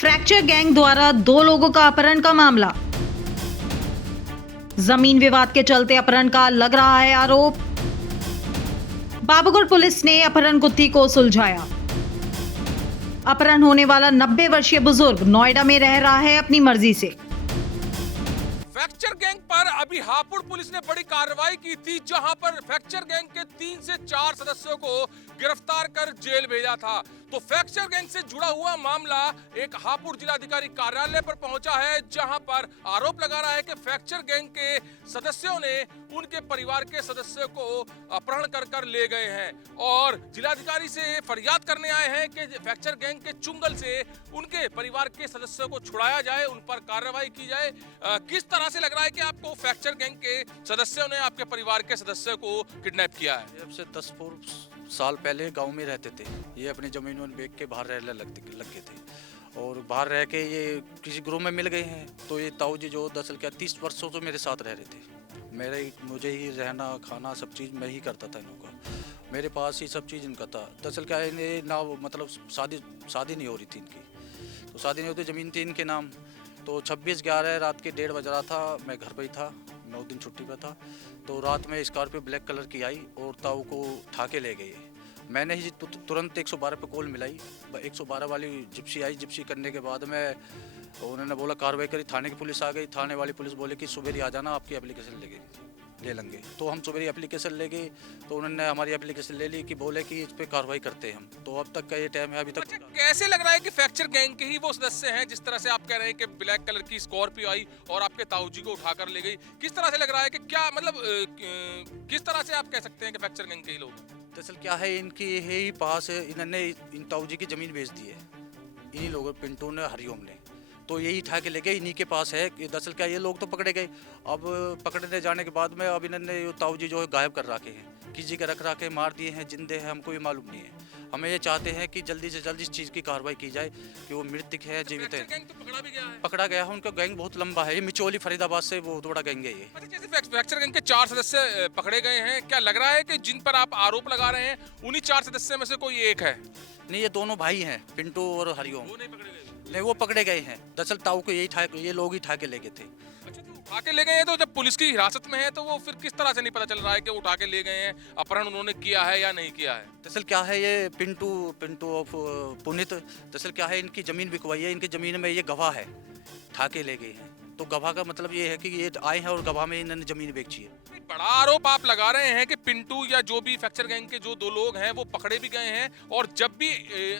Fracture gang द्वारा 2 लोगों का अपहरण का मामला। जमीन विवाद के चलते अपहरण का लग रहा है आरोप। बाबूगढ़ पुलिस ने अपहरण गुत्थी को सुलझाया। अपहरण होने वाला 90 वर्षीय बुजुर्ग नोएडा में रह रहा है अपनी मर्जी से। फ्रैक्चर गैंग पर अभी हापुड़ पुलिस ने बड़ी कार्रवाई की थी, जहां पर फ्रैक्चर गैंग के 3 से 4 सदस्यों को गिरफ्तार कर जेल भेजा था। तो फ्रैक्चर गैंग से जुड़ा हुआ मामला एक हापुड़ जिलाधिकारी कार्यालय पर पहुंचा है, जहां पर आरोप लगा रहा है कि फ्रैक्चर गैंग के सदस्यों ने उनके परिवार के सदस्यों को अपहरण कर ले गए हैं और जिलाधिकारी से फरियाद करने आए हैं कि फ्रैक्चर गैंग के चुंगल से उनके परिवार के सदस्यों को छुड़ाया जाए, उन पर कार्रवाई की जाए। किस तरह से लग रहा है कि आपको फ्रैक्चर गैंग के सदस्यों ने आपके परिवार के सदस्यों को किडनैप किया है? अब से 10 साल पहले गांव में रहते थे। ये अपनी जमीन बेच के बाहर रहने लग गए थे और बाहर रह के ये किसी ग्रुप में मिल गए हैं। तो ये ताऊ जी जो दरअसल क्या 30 वर्षों से मेरे साथ रह रहे थे। मुझे ही रहना खाना सब चीज़ मैं ही करता था इनका। मेरे पास ही सब चीज़ इनका था। दरअसल क्या है ना मतलब शादी नहीं हो रही थी इनकी। तो शादी नहीं होती, ज़मीन थी इनके नाम। तो 26/11 रात के 1:30 बज रहा था, मैं घर पर ही था, मैं उस दिन छुट्टी पर था। तो रात में स्कॉर्पियो ब्लैक कलर की आई और ताऊ को उठा के ले गए। मैंने ही तुरंत 112 पे कॉल मिलाई। 112 वाली जिप्सी आई। जिप्सी करने के बाद में उन्होंने बोला कार्रवाई करी। थाने की पुलिस आ गई। थाने वाली पुलिस बोले कि सुबह आ जाना, आपकी एप्लीकेशन ले लेंगे। तो हम सुबह एप्लीकेशन ले गए। तो उन्होंने हमारी एप्लीकेशन ले ली कि बोले कि इस पर कार्रवाई करते हैं हम। तो अब तक का ये टाइम है, अभी तक। अच्छा, कैसे लग रहा है कि फ्रैक्चर गैंग के ही वो सदस्य हैं, जिस तरह से आप कह रहे हैं कि ब्लैक कलर की स्कॉर्पियो आई और आपके ताऊ जी को उठाकर ले गई? किस तरह से लग रहा है कि क्या मतलब किस तरह से आप कह सकते हैं कि फ्रैक्चर गैंग के ही लोग? दरअसल क्या है, इनकी ही पास इन्होंने इन ताऊ जी की ज़मीन बेच दी है। इन्हीं लोगों, पिंटू ने, हरिओम ने। तो यही उठा के ले गए, इन्हीं के पास है। दरअसल क्या ये लोग तो पकड़े गए। अब पकड़ने जाने के बाद में अब इन्होंने ताऊ जी जो है गायब कर रखे हैं। किसी के रख के मार दिए हैं, जिंदे हैं, हमको भी मालूम नहीं है। हमें ये चाहते हैं कि जल्दी से जल्दी इस चीज़ की कार्रवाई की जाए कि वो मृतक है जीवित है। गैंग तो पकड़ा भी गया है? पकड़ा गया है। उनका गैंग बहुत लंबा है। ये मिचोली फरीदाबाद से बहुत बड़ा गैंग है ये। अच्छा, जैसे फ्रैक्चर गैंग के 4 सदस्य पकड़े गए हैं, क्या लग रहा है कि जिन पर आप आरोप लगा रहे हैं उन्हीं 4 सदस्य में से कोई एक है? नहीं, ये दोनों भाई हैं, पिंटू और हरिओम। वो नहीं पकड़े गए? नहीं, वो पकड़े गए हैं। दरअसल ताऊ को ये लोग ही उठा के ले गए थे। अच्छा, तो उठा के ले गए हैं। तो जब पुलिस की हिरासत में है तो वो फिर किस तरह से नहीं पता चल रहा है कि उठा के ले गए हैं, अपहरण उन्होंने किया है या नहीं किया है? दरअसल क्या है, ये पिंटू ऑफ पुनित, दरअसल क्या है, इनकी ज़मीन बिकवाई है। इनकी ज़मीन में ये गवाह है, उठा के ले गए हैं। तो गवाह का मतलब ये है कि ये आए हैं और गवाह में इन्होंने ज़मीन बेची है। बड़ा आरोप आप लगा रहे हैं कि पिंटू या जो भी फ्रैक्चर गैंग के जो 2 लोग हैं वो पकड़े भी गए हैं और जब भी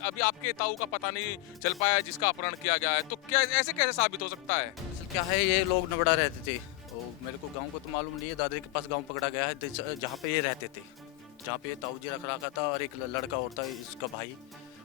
अभी आपके ताऊ का पता नहीं चल पाया जिसका अपहरण किया गया है, तो क्या ऐसे कैसे साबित हो सकता है? दरअसल क्या है, ये लोग नबड़ा रहते थे और मेरे को गांव को तो मालूम नहीं है। दादाजी के पास गांव पकड़ा गया है जहाँ पे ये रहते थे, जहाँ पे ताऊ जी रख रखा था और एक लड़का और था इसका भाई।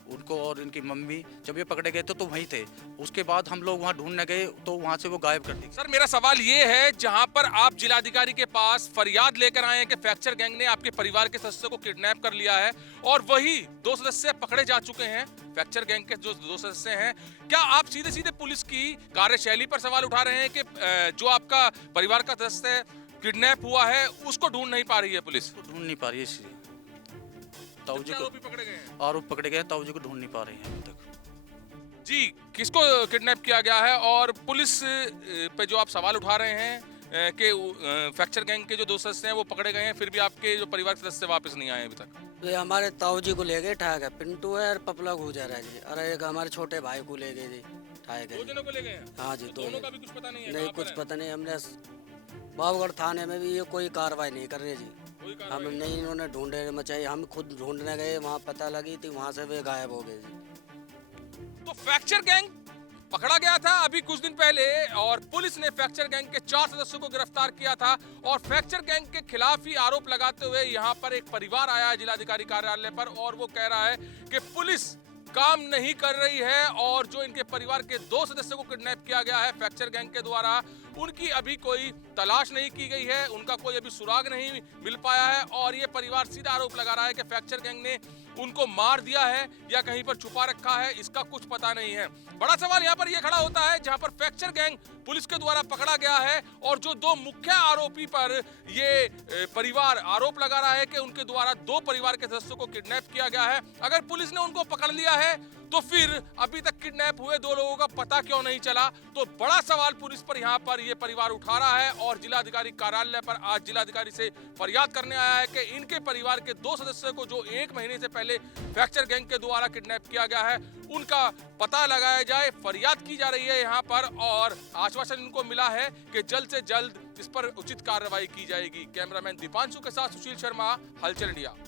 उनको और इनकी मम्मी जब ये पकड़े गए तो वहीं थे। उसके बाद हम लोग वहाँ ढूंढने गए तो वहाँ से वो गायब कर दी। सर, मेरा सवाल ये है, जहां पर आप जिलाधिकारी के पास फरियाद लेकर आए हैं कि फ्रैक्चर गैंग ने आपके परिवार के सदस्यों को किडनैप कर लिया है और वही 2 सदस्य पकड़े जा चुके हैं, फ्रैक्चर गैंग के जो 2 सदस्य हैं, क्या आप सीधे सीधे पुलिस की कार्यशैली पर सवाल उठा रहे हैं कि जो आपका परिवार का सदस्य किडनैप हुआ है उसको ढूंढ नहीं पा रही है पुलिस? ढूंढ नहीं पा रही है, इसलिए ताऊ जी को पकड़े गए हैं। आरोप पकड़े गए, ताऊ जी को ढूंढ नहीं पा रहे हैं अभी तक। जी, किसको किडनैप किया गया है और पुलिस पे जो आप सवाल उठा रहे हैं कि फ्रैक्चर गैंग के जो 2 सदस्य हैं वो पकड़े गए हैं, फिर भी आपके जो परिवार के सदस्य वापस नहीं आए अभी तक? ये हमारे ताऊ जी को ले गए, ठाया गया। पिंटू है और पपला गुजर है जी, और एक हमारे छोटे भाई को ले गए जी, ठाए गए। 2 जनों को ले गए हैं? हाँ जी, तो दोनों का भी कुछ पता नहीं है? नहीं, कुछ पता नहीं। हमने बाबूगढ़ थाने में भी ये कोई कार्रवाई नहीं कर रहे जी। हम नहीं, इन्होंने ढूंढे मचाई, हम खुद ढूंढने गए, वहाँ पता लगी थी, वहाँ से वे गायब हो गए जी। तो फ्रैक्चर गैंग पकड़ा गया था अभी कुछ दिन पहले और पुलिस ने फ्रैक्चर गैंग के 4 सदस्यों को गिरफ्तार किया था और फ्रैक्चर गैंग के खिलाफ ही आरोप लगाते हुए यहाँ पर एक परिवार आया है जिलाधिकारी कार्यालय पर और वो कह रहा है कि पुलिस काम नहीं कर रही है और जो इनके परिवार के 2 सदस्यों को किडनैप किया गया है फ्रैक्चर गैंग के द्वारा, उनकी अभी कोई तलाश नहीं की गई है, उनका कोई अभी सुराग नहीं मिल पाया है और ये परिवार सीधा आरोप लगा रहा है कि फ्रैक्चर गैंग ने उनको मार दिया है या कहीं पर छुपा रखा है, इसका कुछ पता नहीं है। बड़ा सवाल यहाँ पर यह खड़ा होता है, जहां पर फ्रैक्चर गैंग पुलिस के द्वारा पकड़ा गया है और जो 2 मुख्य आरोपी पर ये परिवार आरोप लगा रहा है कि उनके द्वारा 2 परिवार के सदस्यों को किडनैप किया गया है। अगर पुलिस ने उनको पकड़ लिया है तो फिर अभी तक किडनैप हुए 2 लोगों का पता क्यों नहीं चला? तो बड़ा सवाल पुलिस पर यहाँ पर ये परिवार उठा रहा है और जिलाधिकारी कार्यालय पर आज जिलाधिकारी से फरियाद करने आया है कि इनके परिवार के 2 सदस्यों को जो 1 महीने से पहले फ्रैक्चर गैंग के द्वारा किडनैप किया गया है उनका पता लगाया जाए। फरियाद की जा रही है यहाँ पर और आश्वासन इनको मिला है कि जल्द से जल्द इस पर उचित कार्रवाई की जाएगी। कैमरामैन दीपांशु के साथ सुशील शर्मा, हलचल इंडिया।